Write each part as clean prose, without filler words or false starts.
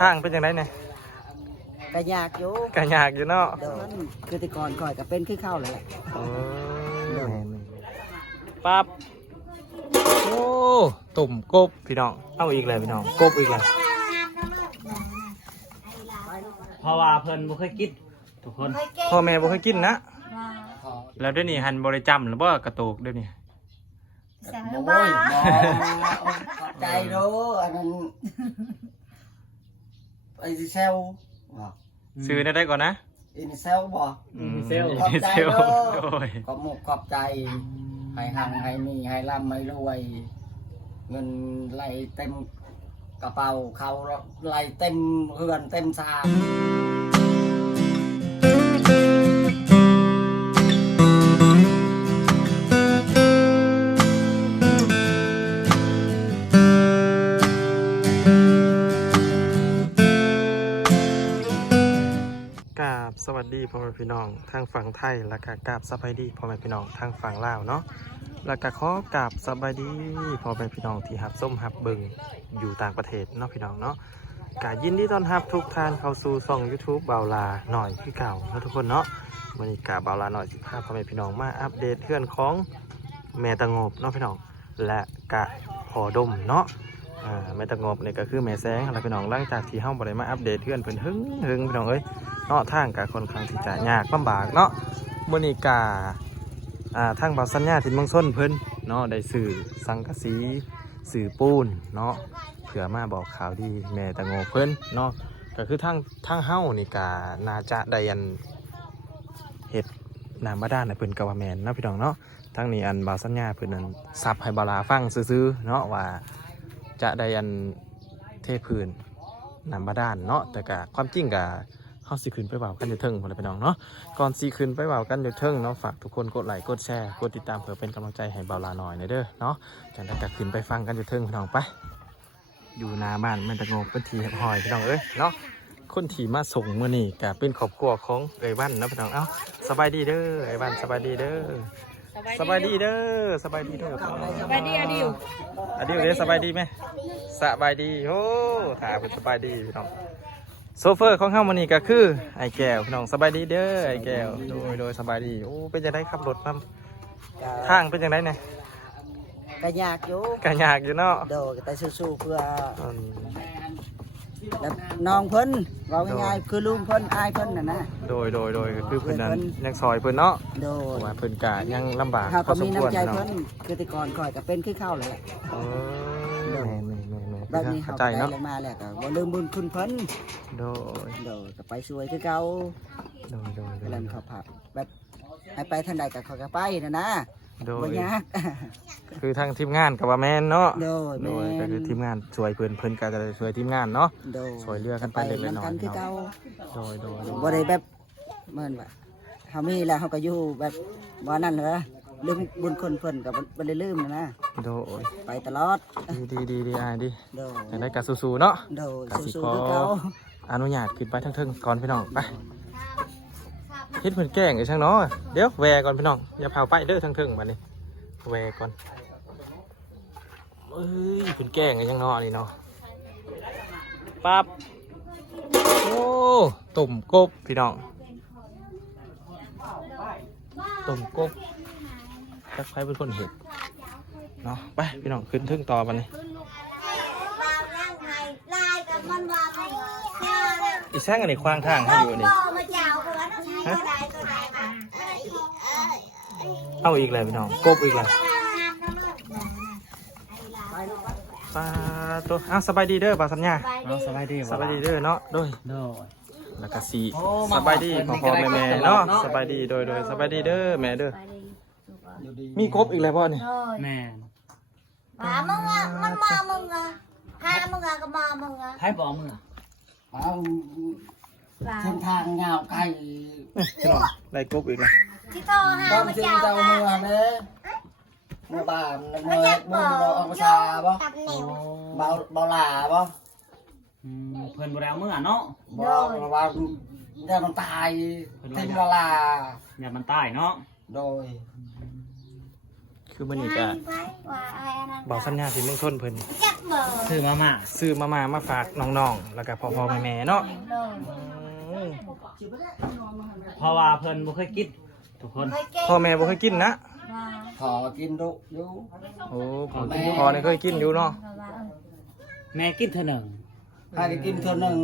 ทางเป็นยังไงเนี่ยกระยากอยู่เนาะคือแต่ก่อนก่อยก็เป็นคือเข้าเลยปั๊บโอ้ตุ่มกบพี่น้องเอาอีกเลยพี่น้องกบอีกเลยเพราะว่าเพิ่นบ่เคยกินทุกคนพ่อแม่บ่เคยกินนะแล้วเดี๋ยวนี้หันบริจำหรือว่ากระตุกเดี๋ยวนี้โอ้ยใจรู้อันนั้นไอ้เซลซื้อได้ก่อนนะอินเซลบ่เซลขอบใจเด้อขอบมุกขอบใจให้หังให้มีให้ร่ำให้รวยเงินไหลเต็มกระเป๋าเขาไหลเต็มเฮือนเต็มซามสวัสดีพ่อแม่พี่น้องทางฝั่งไทยแล้วก็กราบสบายดีพ่อแม่พี่น้องทางฝั่งลาวเนาะแล้วก็ขอกราบสบายดีพ่อแม่พี่น้องที่หับส้มหับเบิงอยู่ต่างประเทศเนาะพี่น้องเนาะกายินดีต้อนรับทุกท่านเข้าสู่ช่อง YouTube เบาลาหน่อยพี่เก่านะทุกคนเนาะวันนี้กาเบาลาหน่อย15พ่อแม่พี่น้องมาอัปเดตเพื่อนของแม่ตะงบเนาะพี่น้องและกะพอดมเนาะแม่ตะงบเนี่ยก็คือแม่แสงอะไรพี่น้องหลังจากที่เฮาบ่ได้มาอัปเดตเพื่อนเพิ่นหึงพี่น้องเอ้ยเนาะทางกับคนครั้งที่จะยากลำบากเนาะมื้อนี้กาทางบ่าวสัญญาถิ่นเมืองชนเพิ่นเนาะได้สื่อสังกะสีสื่อปูนเนาะเผื่อมาบอกข่าวดีแม่ตะโงเพิ่นเนาะก็คือทางเฮานี่กาน่าจะได้อันเฮ็ดน้ำบาดาลให้เพิ่นก็ว่าแม่นเนาะพี่น้องเนาะทั้งนี้อันบ่าวสัญญาเพิ่นนั้นซับให้บ่าวลาฟังซื่อๆเนาะว่าจะได้อันเทพื้นน้ำบาดาลเนาะแต่ก็ความจริงก็เขาสิขึ้นไปเบากันอยู่เทิงพอเลยพี่น้องเนาะก่อนสิขึ้นไปเบากันอยู่เทิงเนาะฝากทุกคนกดไลค์กดแชร์กดติดตามเพื่อเป็นกำลังใจให้เบาลาหน่อยเด้อเนาะจากนั้นก็ขึ้นไปฟังกันอยู่เทิงพี่น้องไปอยู่หน้าบ้านแม่ตะโงกเป็นทีหอยพี่น้องเอ้ยเนาะคนที่มาส่งมื้อนี้ก็เป็นครอบครัวของเอ้ยบ้านนะพี่น้องเอ้าสบายดีเด้อเอ้ยบ้านสบายดีเด้อสบายดีเด้อสบายดีเด้อสบายดีอดิวเด้อสบายดีไหมสบายดีโอ้ถ่ายเป็นสบายดีพี่น้องโซเฟอร์ของเฮามื้อนี้ก็คือไอ้แก้วพี่น้องสบายดีเด้อไอ้แก้วโดยสบายดีโอ้เป็นจังได๋ขับรถนํทางเป็นจังได๋เนี่ยกระยากอยู่เนาะโดแต่สู้ๆเพื่อแบบน้องเพิ่นเว้าง่ายๆคือลุงเพิ่นอายเพิ่นน่ะนะโดยก็คือเพิ่นนั้นยังซอยเพิ่นเนาะโดยว่าเพิ่นก็ยังลำบากเฮาก็มีน้ำใจเพิ่นคือแต่ก่อนก่อยก็เป็นคือเข้าเลยแบบนี้เขาได้เลยมาแล้วก็บ่ลืมบุญคุณเพิ่นโดยก็ไปช่วยคือเก่าโดยแล้วเขาผักแบบให้ไปทางใดก็เขาก็ไปนะบ่ยากคือทางทีมงานก็ว่าแม่นเนาะโดยก็คือทีมงานช่วยเพิ่นก็จะช่วยทีมงานเนาะช่วยเรือกันไปเล็กๆน้อยๆคือเก่าโดยบ่ได้แบบเหมือนว่าเฮามีแล้วเฮาก็อยู่แบบบ่นั่นเหรอลืมบุญคุณเพิ่นก็บ่ได้ลืมนะโดยไปตลอดดีอายดีโดยจังได๋ก็สู้ๆเนาะโดยสู้ๆคือเก่าอนุญาตขึ้นไปทางเทิงก่อนพี่น้องไปเฮ็ดเพิ่นแกล้งไอ้ช่างเนาะเดี๋ยวแวก่อนพี่น้องอย่าเผาไปเด้อทางเทิงบัดนี้แวก่อนเอ้ยเพิ่นแกล้งไอ้ช่างเนาะนี่เนาะปั๊บโอ้ตุ่มกบพี่น้องตุ่มกบถ้าใครเป็นคนเห็นเนาะไปพี่น้องขึ้นทึ่งต่อมานี่อีแซงอันนี้ควางทางให้อยู่นี่เอาอีกเลยพี่น้องกบอีกเลยปลาตัวสบายดีเด้อปลาสัญญาสบายดีเด้อเนาะด้วยแล้วก็สีสบายดีพ่อแม่เนาะสบายดีโดยสบายดีเด้อแม่เด้อมีกบอีกแล้วพ่อนี่แม่มึงอ่ะมันมามึงอ่ะหามึงอ่ะก็มามึงอ่ะให้บอกมึงอ่ะเส้นทางยาวไกลได้กบอีกแล้วที่โตหามาเจ้าเมือเลยเมื่อบ้านเมื่อเราเอาประชาบ่เบาหลาบ่เพิ่นบ่ได้เอามือเนาะบ่ว่าเดี๋ยวมันตายทิ้งเวลาอย่ามันตายเนาะโดยค คือมื้อนี้ก็ ให้ไปว่าไอ้อันนั้น บอกสัญญาสิเมืองชนเพิ่น จักเบอร์ ซื้อมาม่า ซื้อมาฝากน้องๆแล้วก็พ่อๆแม่ๆเนาะ โดน อืม เพราะว่าเพิ่นบ่เคยกินทุกคน ไปเก่ง พ่อแม่บ่เคยกินนะ ว่า ขอกินดุอยู่ โอ้พ่อนี่เคยกินอยู่เนาะ ว่า แม่กินเท่าหนึ่ง ถ้าได้กินเท่านึง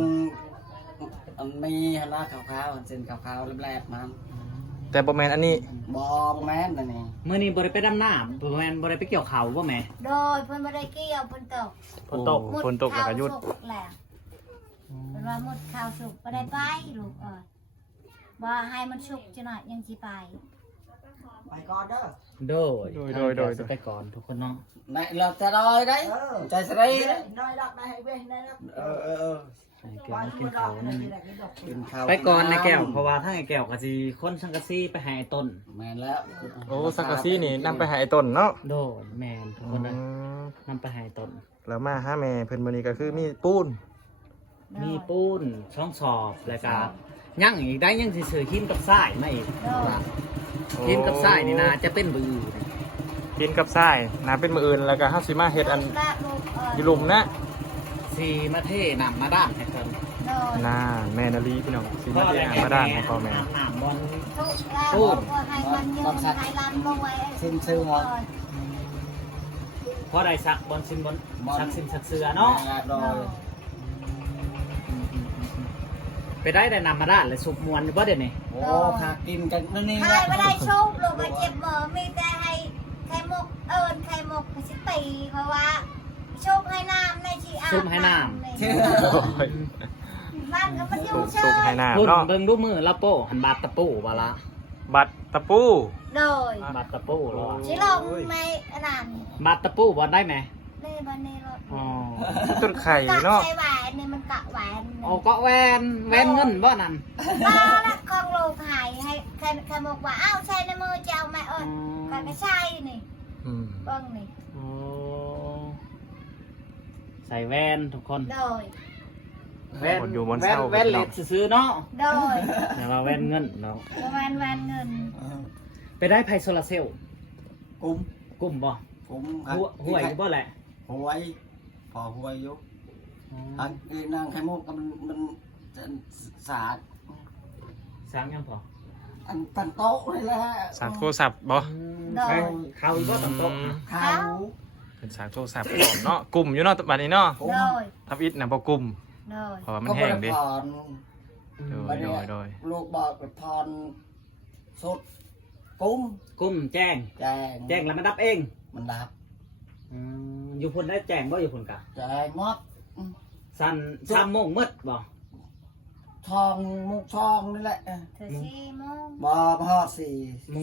มันมีหน้าขาวๆเส้นขาวๆแลบๆมัน แต่บ่แม่นอันนี้ บ่แม่นอันนี้ มื้อนี้บ่ได้ไปดำน้ำบ่แม่นบ่ได้ไปเกี่ยวข้าวบ่แม่ โดยเพิ่นบ่ได้เกี่ยวเพิ่นตก ฝนตก โอ้ฝนตกแล้วก็หยุด ข้าวสุกแล้วเพิ่นว่าหมดข้าวสุกบ่ได้ไปลูกบ่ให้มันสุกจังหน่อยยังสิไป ไปก่อนเด้อ โดย โดย ไปก่อนทุกคนเนาะ này là ta đòi đấy chạy xe đây đấy nơi đặt này hay bên đây đó ให้แก้วมากินข้าวนั่น กินข้าว ไปก่อนนะแก้วเพราะว่าถ้าไอ้แก้วก็สิคนสังกะสีไปให้ไอ้ต้น แม่นแล้ว โอ้สังกะสีนี่นำไปให้ไอ้ต้นเนาะ โดนแม่นทุกคนนะนำไปให้ต้น แล้วมาหาแม่เพิ่นมื้อนี้ก็คือมีปูน มีปูนช่องสอบแล้วก็ยังอีกได้ยังสิซื้อหินกับทรายมาอีก โดย หินกับทรายนี่นะจะเป็นบือ กินกับทรายน้ำเป็นมื้ออื่นแล้วก็เฮาสิมาเฮ็ดอัน ละลูก อยู่หลุมนะ สีมาเทน้ำมาด้านให้เพิ่น โดย น่าแม่นาลีพี่น้องสิมาที่มาด้านให้พ่อแม่ น้ำบอล ทุกแล้วก็ให้มันยืนให้ลำลงไว้ xin sư ngon เพราะได้สักบอลซินบอลสักซินสักเสือเนาะ Mẹ rồi ไปได้น้ำมาด้านเลยสุกมวนอยู่บ่เดี๋ยวนี้ ô khạc kim cái nó đi ให้ไม่ได้โชคลูกมาเจ็บหมอมีแต่ให้ไข่มุกไข่มุกสิตีเพราะว่าโชคให้น้ำในชีอาบ้านก็มันยุ่งเช สุกให้ ย น้ำ พุ่น เนาะ เบิ่งดูมือละโป้หันบาดตะปูบ่ละ บัตรตะปู โดย บาดตะปูเหรอ ชิลงในอันนั้น บาดตะปูบ่ได้ไหม นี่บ้านนี้รถ อ๋อ ต้นไข่ กะ เนาะ ใช้แหวนนี่มันกะแหวน โอ้ก็แวนเงินบ่นั่น บ้าละกองลูกหายให้ใครบอกว่าอ้าวใช้ในมือเจ้าแม่เอิญก็ไม่ใช่นี่ อืม เบิ้งนี่ โอ้ใส่แว่นทุกคน โดย บนอยู่บนเสา แว่น พี่ เล็ น้อง ดซื้อๆเนาะ โดย แต่ว่าแว่นเงินเนาะ แหวนเงิน ไปได้ไพโซลาเซลล์ cũng กลุ่มบ่ cũng หัวอยู่บ่แหละ huay phò huay vô anh cái nàng khai mốt mình xả สร้างยังพอ anh tăng tốt đây là สากโทรศัพท์บ่ เขาอีกบ่ต้องตก khao เป็นสากโทรศัพท์ก่อนเนาะกลุ่มอยู่เนาะบัดนี้เนาะ โดย ทับอิฐน่ะบ่กลุ่ม โดย เพราะว่ามัน có แห้ง phải ดิ là phòn โดย ลูกบอกไปพรสุดกุ้ม กลุ่มแจ้ง แจง แจ้งแล้วมันดับเอง มันดับ อยู่พุ่นได้แจ้งบ่อยู่พุ่นกะ แจงมด สั้น3 โมงมืดบ่ ทองมุกทองนี่แหละ เธอสี่โมง บอพอสี่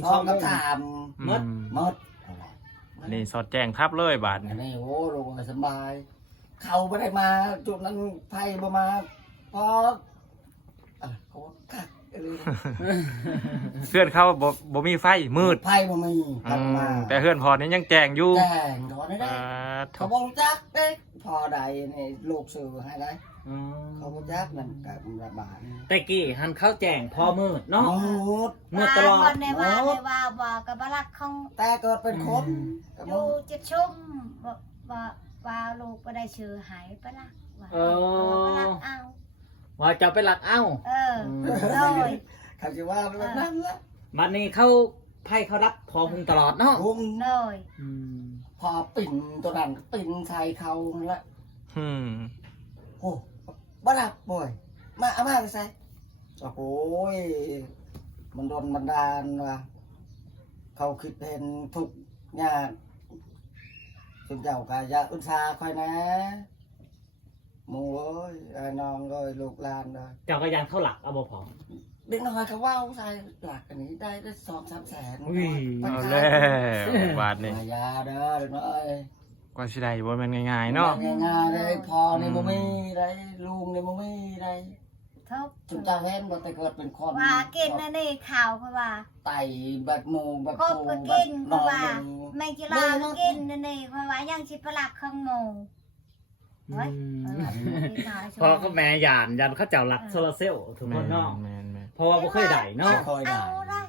ทองก็ถาม อื มด อันนี้สอดแจ้งทับเลยบาด อั นี้ นนี้โอ้ลงสบาย เขาไม่ได้มาจุดนั้นไพ่ประมาพอเขากัก เพื่อนเขาบ่มีไฟมืด ไพ่บ่มี อื กัน ม มา แต่เพื่อนพอนี้ยังแจ้งอยู่ แจ้งเขาได้ได้ อ่า เขาบอกจักได้พอใดนี่ลูกสื่อให้ได้เขาบอกจักนั่นกับระบาด แต่กี้หันเข้าแจ้งพอมืดเนาะ มด มืดตลอด คนในว่าในว่าบอกกับบรักของ แต่เกิดเป็นคนกับ อยู่จะชุ่มว่าลูกไปได้ชื่อหายปะล่ะว่าปะล่ะเอา ว่าจะไปหลักเอ้า โดย เขาจะว่าแบบนั้นละ บัดนี้เขาไพ่เขารับพอพุงตลอดเนาะ พุ่ง โดย พอปิ่นตัวนั้นปิ่นใส่เขาละ อืม โอ้บ้าหลับบ่อยมาเอามาไปใส่โอ้โหมันโดนบันดาลว่ะเขาคิดเห็นทุกอย่างคุณเจ้ากายาอุตสาห์คอยนะหมูเอ้ยไอ้น้องเอ้ยลูกหลานเลย เจ้าก็ยังเข้าหลักเอาบ่พอ เด็กน้อยเขาว่าวใส่หลักอันนี้ได้2-3 แสน อุ้ย เอาแล้วบาดนี้ มายาเด้อเด็กน้อย กว่าสิได้บ่แม่นง่ายๆเนาะ ง่ายๆเลยพอในโมมีได้ลุงในโมมีได้ ทุก จุดเจ้าเห็นบ่แต่เกิดเป็นคน ว่ากินนั่นนี่ข่าวเพราะว่า ไต่แบบหมูแบบ ก็ ปู ก็ แบ กิ บ นเพ นอ ราะ น ว่า ลง ไม่กีฬากินนั่นนี่เพราะว่ายังชิปลักข้างโมเฮ้ย พอก็แม่ยานเขาเจ้าหลักโซลาเซลล์ทุกคนเนาะ แม่น เพราะว่าบ่เคยได้เนาะ คอยได้ เอาได้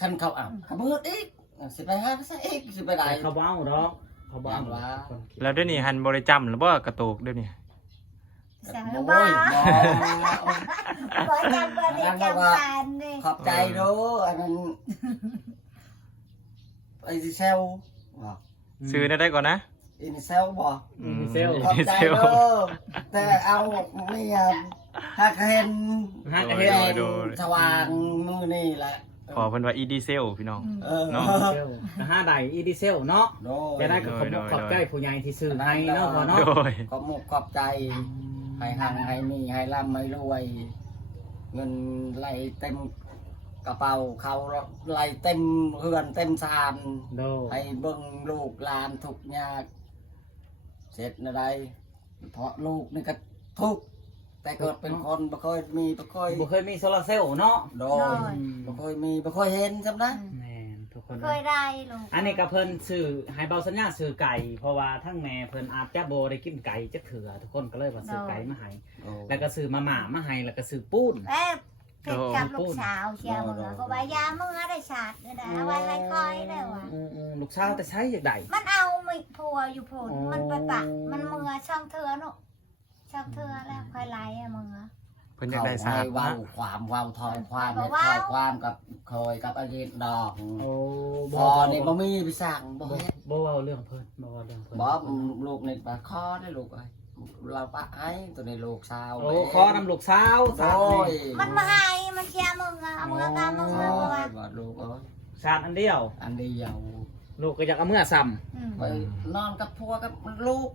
คันเขาอ่ะเขาเบิดอีก สิไปหาซะอีกสิไปได้ แต่เขาเบ้าดอกเขาเบ้า ว่า แล้วเดี๋ยวนี้หันบริจำหรือว่ากระตุกเดี๋ยวนี้ สั่ง โอ้ บ้าย บ่ บ่จำบ่ได้จำกันนี่ ขอบใจเด้ออันนั้นไอ้ที่เซลบอก ซื้อได้ก่อนนะ อินเซลบอก เซล ขอบใจเด้อแต่เอาไม่ถ้าเห็น ฮัก โด กระ ย เทียม โดย สว่างมือนี่แหละ ขอเพิ่นว่าอีดีเซลพี่น้อง เออ เนาะ เซลห้าใดอีดีเซลเนาะ โดย จะได้กับขอบขอบใจผู้ใหญ่ที่ซื้อให้เนาะพอเนาะ โดย ขอบมุกขอบใจให้หังให้มีให้ร่ำให้รวย เงินไหลเต็มกระเป๋าเขาไหลเต็มเฮือนเต็มซาน โด ให้เบิ่งลูกหลานทุกข์ยากเสร็จนะได้เพราะลูกนี่ก็ทุกข์แต่เกิดเป็นคนบ่เคยมีบ่เคย บ่เคยมีโซลาร์เซลล์เนาะ โดยบ่เคยมีบ่เคยเห็นจำนะ แม่นทุกคน เคยได้ลูก อันนี้ก็เพิ่นซื้อให้เบาสัญญาซื้อไก่เพราะว่าทั้งแม่เพิ่นอาจจะบ่ได้กินไก่จักเถื่อทุกคนก็เลยว่าซื้อไก่มาให้แล้วก็ซื้อมาม่ามาให้แล้วก็ซื้อปูน เอ๊ะเป็นกับลูกสาวเชียร์มึงก็ว่ายามึงได้ชาติได้ไว้ให้คอยได้ว่ะ ลูกสาวแต่ใช้อย่างใด มันเอาไม่พัวอยู่ผลมันไปปะมันมือช่างเถื่อเนาะช่างเถื่อแล้วคอยไล่อะมึงอะ เพิ่นอยากได้สา ให้ ด เว้า นะ ความเว้าทอยความเฮ็ดทอยความกับเคยกับอดีตดอก โอ้ พอนี่บ่มีไปสั่งบ่เฮ็ด บ่เว้าเรื่องเพิ่นบ่เว้าเรื่องเพิ่น บ่ลูกนี่ปะคอได้ลูกเอ้ยเราปะให้ตัวนี้ลูกสาว โอ้ขอนำลูกสาว โอ้ย มันมาให้มันเชียร์มึงอะมึงตามมึง โอ้ อะว่ะ ยบ่ลูกเอ้ย ชาติอันเดียว อันเดียว ลูกก็อยากเอาเมื่อซ้ ไปนอนกับพัวกับลูก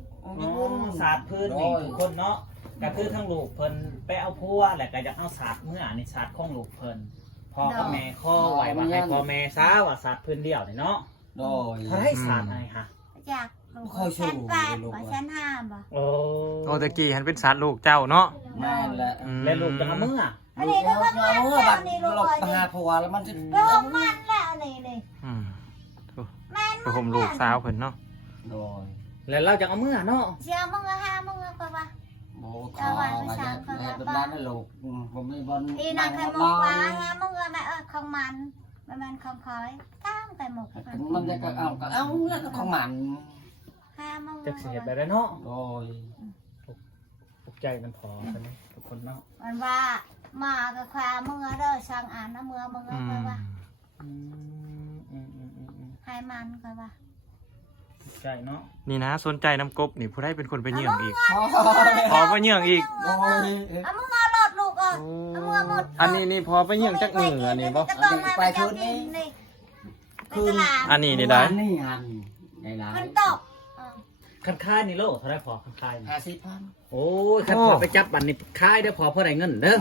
ำศาสตร์พื้นนี่ทุกคนเนาะก็คือทั้งลูกเพิ่นไปเอาพัวแล้วก็อยากเอาศาสตร์เมื่อนี่ศาสตร์ของลูกเพิ่นพ่อกับแม่ข้อไว้ว่าให้พ่อแม่ซาว่าศาสตร์พื้นเดียวนี่เนาะ โดย เท่าไรศาสตร์อะไรคะ อยากลูกชั้น8บ่ชั้น5บ่ โอ้ โอตะกี้หันเป็นสาดลูกเจ้าเนาะ แม่นแหละ อืม แล้วลูกจะเอาเมื่อ อันนี้ก็ว่ามัน เมื่อ แล้ บั ว ด นี่ลูก หลบ เอ้ย หาผัวแล้วมันจะ ก็มันแล้วนี่ อืม แม่น คือผมลูกสาวเพิ่นเนาะ โดย Dạ, แล้วเราจะเอาเมื่อเนาะ เชียร์มึงอะห้ามึงอะก็ว่า โอ้ขอมาเฮ็ดแบบนั้นนะลูกผมมีบอล อีนางไข่มุกว่าห้ามึงอะแม่ของมันมันของคอยตามไข่มุก มันจะก็เอาแล้วก็ของมัน ห้ามึง จะเสียไปแล้วเนาะ โดย ตกใจมันพอกันนี่ทุกคนเนาะ มันว่ามากับความมึงอะเด้อช่างอ่านนะมึงมึง อื อะ ม ก็ว่า อืม ให้มันก็ว่า ตกใจเนาะ นี่นะสนใจน้ำกบนี่ผู้ใดเป็นคนไปเหยื่องอีก โอ้ พอไปเหยื่องอีก ย เอามึงเอารถลูกเออเอามึงเอาหมด อันนี้นี่พอไปเหยื่องจักมืออันนี้บ่ ไปคืนนี้ไปตลาด อันนี้นี่ได้ นี่หันในร้าน มันตก คันค่ายนี่โลเท่าไรพอคันค่ายนี่ 50,000 โอ้ยคันพอไปจับบันนี่ค่ายได้พอเพื่อได้เงินเด้อ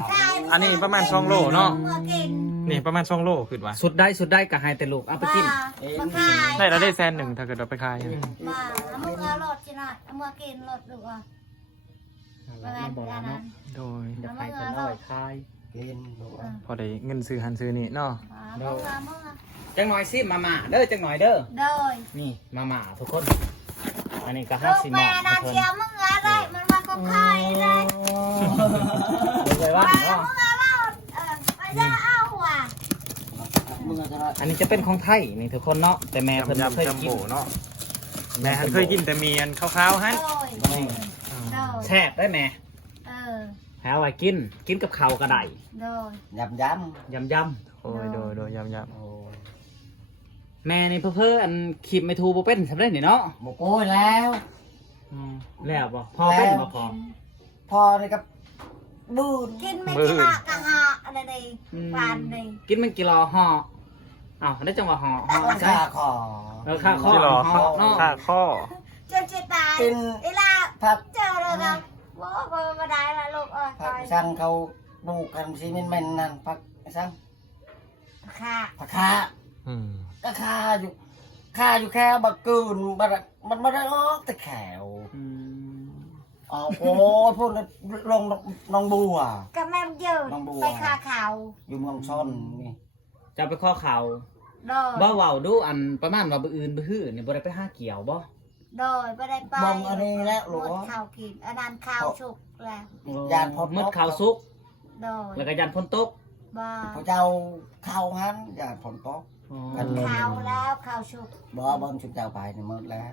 อันนี้ประมาณ2โลเนาะ มึงกิน นี่ประมาณ2โลขึ้นว่า สุดได้ก็ให้แต่ลูกเอาไปกิน มาขาย ได้แล้วได้แสนหนึ่งถ้าเกิดเราไปขาย มาเอามึงเอารถจิหน่อยเอามือกินรถดูอ่ะประมาณ บอกแล้ว นั้ เนาะ น โดย จะไปคนเอาไว้ค่าย กินลูก พอได้เงินซื้อหันซื้อนี่เนาะ มึงเอามึง จังหน่อยสิมาม่าเด้อจังหน่อยเด้อ โดย นี่มาม่าทุกคน อันนี้ก็ ลูก 50หม แม่ อ นา ทุกคน เชียวมึงอะไรมันมาก็คายเลย เลย ไป ว่า มึ เนาะ งเอาเราไปจะเอาว่ะ มึงจะ อันนี้จะเป็นของไทยนี่ทุกคนเนาะแต่แม่เพิ่นบ่เคย ยำจัม กิน โบ้เนาะแม่หันเคยกินแต่เมียนข้าวๆฮัน โดยโดย แซ่บได้แม่ หาไว้กินกับข้าวก็ได้ โดย ยำ ยำ โอ้ยโดยยำ โอ้ย แม่นี่เพ้ออันขีบไม่ทูบ่เป็นสำเร็จนี่เนาะ หมกโอ้ยแล้ว แล้วบ่พอเป็นบ่พอ พอเลยกับบูด กินไม่กินกะหะอะไรดีปานดี กินมันกี่รอห่ออ้าวได้จังหวะห่อ เอา ใช่ ขาขอ ค่าข้อ ที่รอ ห่อเนาะ ค่าข้อ จนจะตาย กิน เวลา ผัก เจอเลยครับว่ามาได้ละลูกเอ้ ผัก ย สั่งเขาดูกันซีเมนต์นั่นผักสั่ง ค่ะ ผักคา อืม ก็คาอยู่แค่บักกืนมันไม่ได้ออกแต่แขว อืม อ๋อโอ้ยพูดลงน้องบัว กับแม่เยอะไปคาเขา อยู่เมืองชนนี่ จะไปข้อข่าว โดย บ่เว้าดูอันประมาณว่าบ่อื่นบ่ฮื้อนี่บ่ได้ไปหาเกี่ยวบ่ โดยไม่ได้ไป มองอันนี้แล้วหรอ หมดข้าวกินอันนั้นข้าวสุกแล้ว ยานพอ มืดข่าวสุก โดย แล้วก็ยันพ้นตก บ้า พระเจ้าเข้าหันยานฝนตก อ๋อ ข้าวแล้วข้าวชุบ บ่บนชุดเจ้าไปนี่หมดแล้ว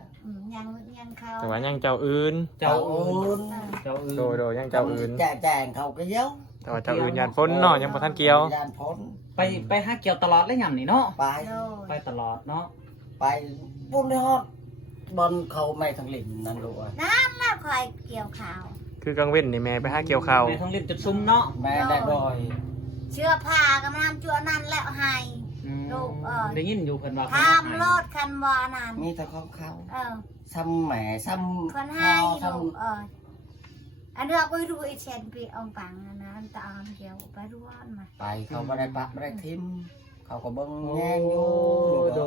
ยังข้าว แต่ว่ายังเจ้าอื่น เจ้าอื่น เออ เจ้าอื่น โดยยังเจ้าอื่น แจงเขาก็เยอะ แต่ว่าเจ้าอื่นยานพ้นเนาะยังบ่ทันเกี่ยว ยานพ้น ไปหาเกี่ยวตลอดเลยยามนี่เนาะ ไป โด ไป ย ตลอดเนาะ ไปบุญในฮอดบนเขาไม่ทั้งหลินนั่นด้วย แล้วคอยเกี่ยวข้าว คือกลางเว้นนี่แม่ไปหาเกี่ยวข้าว แม่ท้องเล่นจุดซุ่มเนาะ แม่ได้ดอย เชื่อผ้ากำลังจัวนั่นแล้วให้ อืม ลูกเอ้ย ได้ยินอยู่เพิ่นว่า ทำโลดคันวานัน มีแต่ของเขา เออ ซ้ำแหม่ซ้ำ คนให้ ซ้ ลูกเอ้ยอันเดือกไปดูไอเชนปีองปังนะอันตาอันเดียวไปดูอันมา ำไปเขาไม่ได้ปะไม่ได้ทิมเขาก็เบิ้ง โอ้ แง่งอยู่ โ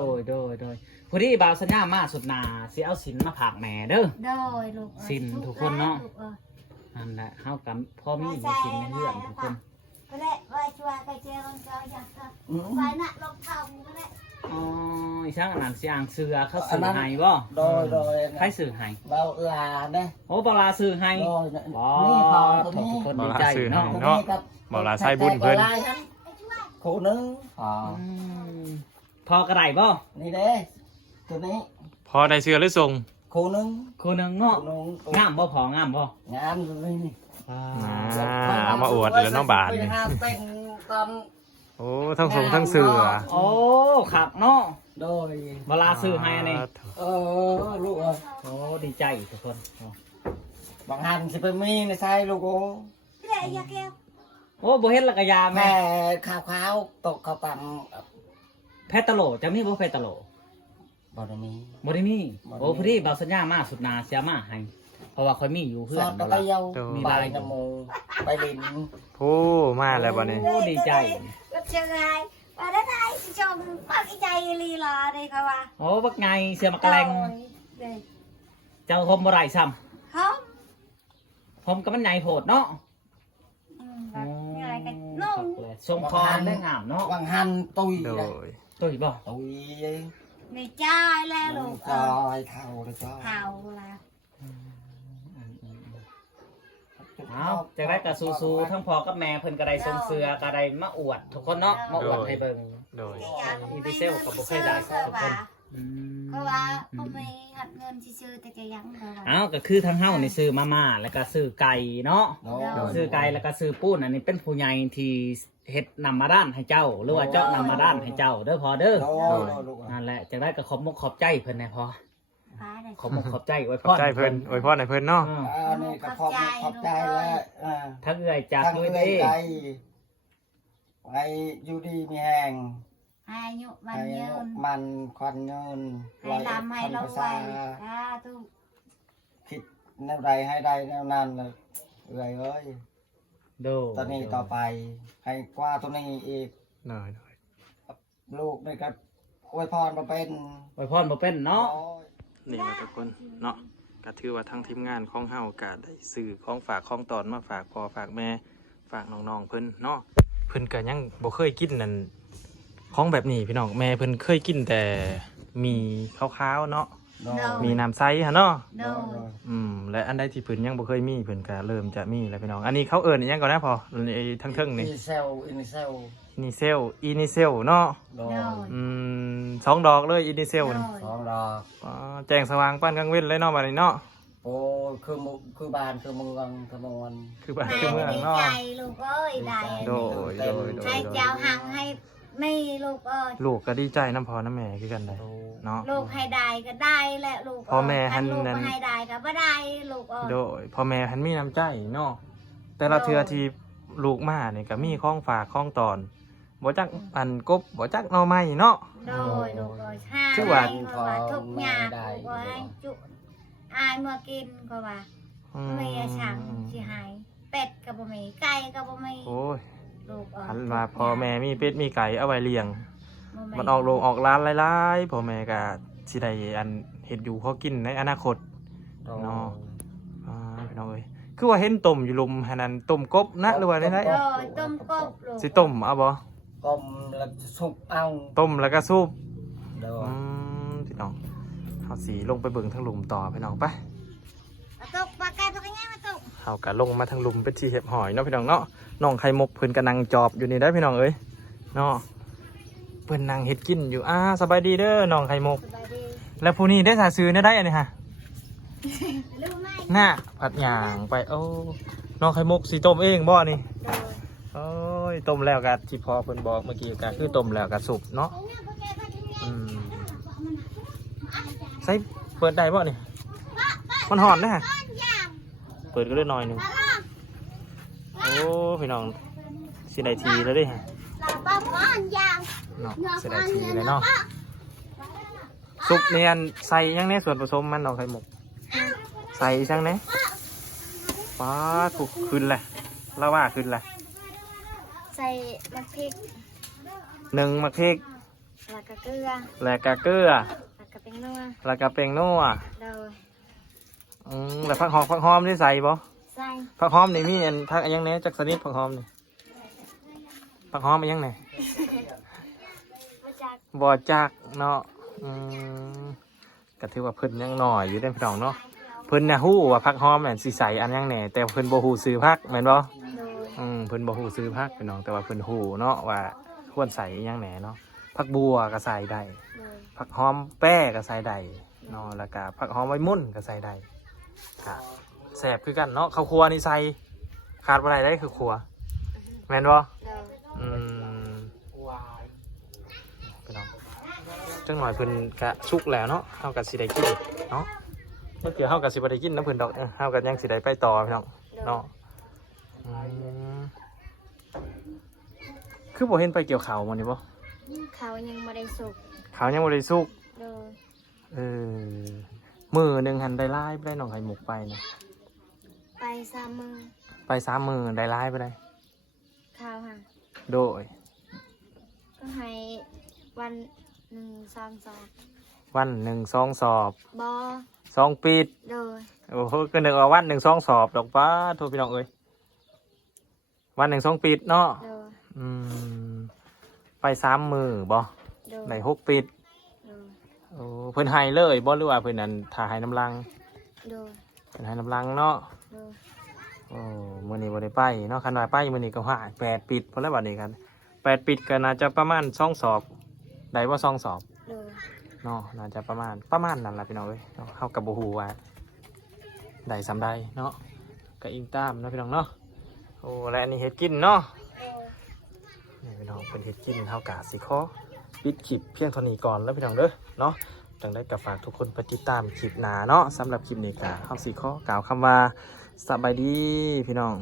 ดยผู้ที่บ่าวสัญญามาสุดหนาสิเอาสินมาผากแม่เด้อ โดยลูกเอ้ย สิ้นทุกคนเนาะ ลูกอ้ย นั่นแหละเฮากับพ่อมีอยู่สินในเรื่องทุกคน ก็ได้ไว้ช่วยไปเจอคนเจ้าอยากจะ อืม ไปน่ะลงเท้าก็ได้ อ๋ออีช่างอันนั้นสิอ่างเสือเขาสื่อให้บ่ โดย ใครสื่อให้ เบาลาเด้ โอ้บ่ลาสื่อให้ โดย บ่ นี่พอตัว ทุ นี้ กคนดีใจเนาะ ตัวนี้กับ บ่ลาใส่บุญเพิ่น ลายฉัน ไปช่วย คู่หนึงอ๋อ อืมพอกระไดบ่ นี่เด้ตัวนี้ พอได้เสื้อหรือส่ง คู่หนึง คู่หนึงเนาะ คู่หนึง งามบ่พองามบ่ งามเลยนี่ เอามาอวดเลยเน้องบาท ไป นี่ หาเต้นตอน โอ้ทั้งส่งทั้งเสื้อ โอ้ครับเนาะ โดย บ่ลาสื่อให้อันนี่ เออลูกเอ้ย โอ้ดีใจทุกคนโอ้ บางหันสิไปมีในไซลูกโอ้ พี่ได้อยากเกี่ยว โอ้บ่เฮ็ดและกะยาแม่ แม่ขาวๆตกข้าวปั่น แพทย์ตะโหลจะมีบ่แพทย์ตะโหล บ่ได้มี บ่ได้มี บ่ได้มี โอ้พอดีบ่าวสัญญามาสุดหนาเสียมาให้เพราะว่าค่อยมีอยู่เพื่ ส อน อดตะไคร้เยา มี ไป ลาย นโมไปลิน โอ้มาแล้วบัดนี้ โอ้ดีใจ ก็เชื่อไงว่าได้ได้ชมปักใจลีลาเลยค่ะว่า โอ้บักไงเสียมากระแลง เด็ก เจ้าคมบ่ได้ซ้ เขา ำผมก็มันใหญ่โพดเนาะ แบบอะไรกันนุ่ง ทรงพรได้งามเนาะ บางหันตุย โด นะ ย ตุ้ยบ่ ตุย ในใจแล้วลูก จอยเข่าเลยจอย เผาแล้ว เอาจะได้กะสู้ๆทั้งพ่อกับแม่เพิ่นก็ได้ทรงเสือก็ได้มาอวดทุกคนเนาะมาอวดให้เบิ่ง โดย อีดิเซลกับบ่เคยได้ทุกคน อืม เขาว่าเขาไม่หัดเงินชื่อแต่แกยังเขาว่า เอาก็คือทั้งเฮานี่ซื้อมาม่าแล้วก็ซื้อไก่เนาะ โดย ซื้อไก่แล้วก็ซื้อปูนอันนี้เป็นผู้ใหญ่ที่เฮ็ดนำมาด้านให้เจ้า หรือว่าเจาะนำมาด้านให้เจ้าเด้อพอเด้อ โดยลูก นั่นแหละจะได้ก็ขอบมกขอบใจเพิ่นแน่พอ ฟ้าได้ ขอบมกขอบใจไว้ ข พ่ อ อบ ใจเพิ่นอวยพรให้เพิ่นเนาะ อันนี้ก็ขอบใจแล้วอ่า ทั้งเอื้อยจาก ทั้ง ด้วย เอ้ เด้ ยใจไว้อยู่ดีมีแหง อายุมัน ให้ ยืน มันควันเงิน ให้ลำให้รวยทุก คิดแนวใดให้ใดแนวนั้นเลยเอ้ยเอ้ย ดู ตอนนี้ต่อไปให้กว่าตัวนี้อีก โดยโดย ลูกนี่ก็อวยพรมาเป็น ไว้พรบ่เป็นเนาะ โอ้ย นี่นะทุกคนเนาะก็ถือว่าทั้งทีมงานของเฮาก็ได้ซื้อของฝากของตอนมาฝากพ่อฝากแม่ฝากน้องๆเพิ่นเนาะเพิ่นก็ยังบ่เคยกินนั่นของแบบนี้พี่น้องแม่เพิ่นเคยกินแต่มีขาวๆเนาะ โดย มีน้ำใสฮะเนาะ โด โด ย ย และอันใดที่เพิ่นยังบ่เคยมีเพิ่นก็เริ่มจะมีแล้วพี่น้องอันนี้เขาเอิ้นอิหยังก่อนนะพอไอ้ทั้งเทิงนี่ อินิเซลอินิเซล อินิเซลเนาะ โดย สองดอกเลยอินิเซลนี่ สองดอก อ๋อแจ้งสว่างปานกลางเว้นเลยเนาะบัดนี้เนาะ โอ้คือมุคือบ้านคือเมืองคือเมือง คือบ้าน แม่ คือเมือง ดี เนาะ ใจลูกเอ้ยได้ โดยโดยโด ให้ ย เจ้าหังให้ไม่ลูกเอ้ย ลูกก็ดีใจน้ำพอน้ำแม่คือกันได้เนาะ ลูกให้ได้ก็ได้แหละลูก พ่อแม่หัน ลูก นั้น ให้ได้ก็บ่ได้ลูกเอ้ย โดยพ่อแม่หันมีน้ำใจเนาะแต่ละเทือที่ลูกมาเนี่ยก็มีของฝากของตอนบ่จักอันกบบ่จักหน่อไม้เนาะ โดยลูกเอ้ยห้า ชื่อว่า ให้เขาว่าทุกอย่างลูกเอ้ยจุอายเมื่อกินก็ว่า อื มีช่างสิหายเป็ดก็บ่มีไก่ก็บ่มี โอ้ย ลูกเอ้ย หันมาพ่อแม่มีเป็ดมีไก่เอาไว้เลี้ยง บ่ มันออกโรงออกร้านหลายๆพ่อแม่ก็สิได้อันเฮ็ดอยู่พอกินในอนาคต โดย เนาะ พี่น้องเอ้ยคือว่าเห็นต้มอยู่ลุมให้นั่นต้มกบนะหรือว่าได้ โดยต้มกบลูก สิต้มเอาบ่ กลมแล้วสุกเอา ต้มแล้วก็ซุป โดย พี่น้องเฮาสิลงไปเบิ่งทางหลุมต่อพี่น้องไป เอาตกปลาไก่ปลาไงมาตก เฮาก็ลงมาทางหลุมเป็นที่เห็บหอยเนาะพี่น้องเนาะน้องไข่มุกเพิ่นก็นั่งจอบอยู่นี่ได้อพี่น้องเอ้ยเนาะ เพิ่นนั่งเฮ็ดกินอยู่สบายดีเด้อน้องไข่มุก สบายดี แล้วผู้นี้ได้สาซื้อได้อันนี้ฮะ รู้ไหม หน้าผัดหยางไปน้องไข่มุกสิต้มเองบ่นี่ โดย โอ้ยต้มแล้วก็ที่พอเพิ่นบอกเมื่อกี้ก็คือต้มแล้วก็สุกเนาะใส่เปิดได้บ่นี่มันหอนนะฮะเปิดก็ได้หน่อยหนึงโอ้พี่น้องสิได้ทีแล้วเดิฮะ เราบ้าบ้านยาง เนาะสิได้ทีเลยเนาะซุปเนียนใส่ยังในส่วนผสมมันน้องไข่มุกใส่จังเนี้ยป้าถูกขึ้นแหละแล้วว่าขึ้นแหละ ใส่มะพริก 1มะพริก แล้วก็เกลือ แล้วก็เกลือ แล้วก็เป็นนัว แล้วก็เป็นนัว โดย แล้วผักหอมได้ใส่บ่ ใส่ ผักหอมนี่มีอันผักอันยังไงจักสนิทผักหอมนี่ผักหอมอันยังไง มาจาก บ่จักเนาะก็ถือว่าเพิ่นยังหน่อยอยู่ได้อพี่น้องเนาะเพิ่นน่ะฮู้ว่าผักหอมน่ะสิใส่อันยังแหน่แต่เพิ่นบ่ฮู้ซื้อผักแม่นบ่ โดย เพิ่นบ่ฮู้ซื้อผักพี่น้องแต่ว่าเพิ่นฮู้เนาะว่าควรใส่อิหยังแหน่เนาะผักบัวก็ใส่ได้ โดย ผักหอมแป้ก็ใส่ได้เนาะแล้วก็ผักหอมใบมุ่นก็ใส่ได้ครับแซ่บคือกันเนาะข้าวคั่วนี่ใส่ขาดบ่ได้คือครัวแม่นบ่ โดย พี่น้องจังหน่อยเพิ่นกะสุกแล้วเนาะเฮาก็สิได้กินเนาะเมื่อกี้เฮาก็สิบ่ได้กินน้ำเพิ่นดอกเฮาก็ยังสิได้ไปต่อพี่น้องเนาะคือบ่เห็นไปเกี่ยวข้าวมื้อนี้บ่ เขายังไม่ได้สุก ข้าวยังบ่ได้สุก โดย มื้อหนึงหันได้หลายไปได้น้องไข่มุกไปนะ ไป3 มื้อ ไป3มื้อได้หลายไปได้ ข้าวค่ะ โดย ก็ให้วัน1 2 2 วัน1 2สอบบ 2ปิด โดย โอ้โหก็นึกว่าวัน1 2สอบดอกป้าโทษพี่น้องเอ้ยวัน1 2ปิดเนาะ โดย ไป3มื้อบ่ โดย ได้6ปิด โดย โอ้เพิ่นให้เลยบ่หรือว่าเพิ่นนั่นถ้าให้น้ำลัง โดย เพิ่นให้น้ำลังเนาะ โดย โอ้มื้อนี้บ่ได้ไปเนาะคันว่าไปมื้อนี้ก็หา8ปิดพุ่นแล้วบัดนี้กัน8ปิดก็น่าจะประมาณ2สอบได้บ่2สอบ โดย เนาะน่าจะประมาณนั่นล่ะพี่น้องเอ้ยเนาะเฮาก็บ่ฮู้ว่าได้ซำใดเนาะก็อิงตามเนาะพี่น้องเนาะโอ้และอันนี้เฮ็ดกินเนาะนี่พี่น้องเพิ่นเฮ็ดกินเฮาก็สิขอปิดคลิปเพียงเท่านี้ก่อนแล้วพี่น้องเด้อเนาะจังได้ก็ฝากทุกคนไปติดตามคลิปหน้าเนาะสำหรับคลิปนี้ก็เฮาสิขอกล่าวคำว่าสบายดีพี่น้อง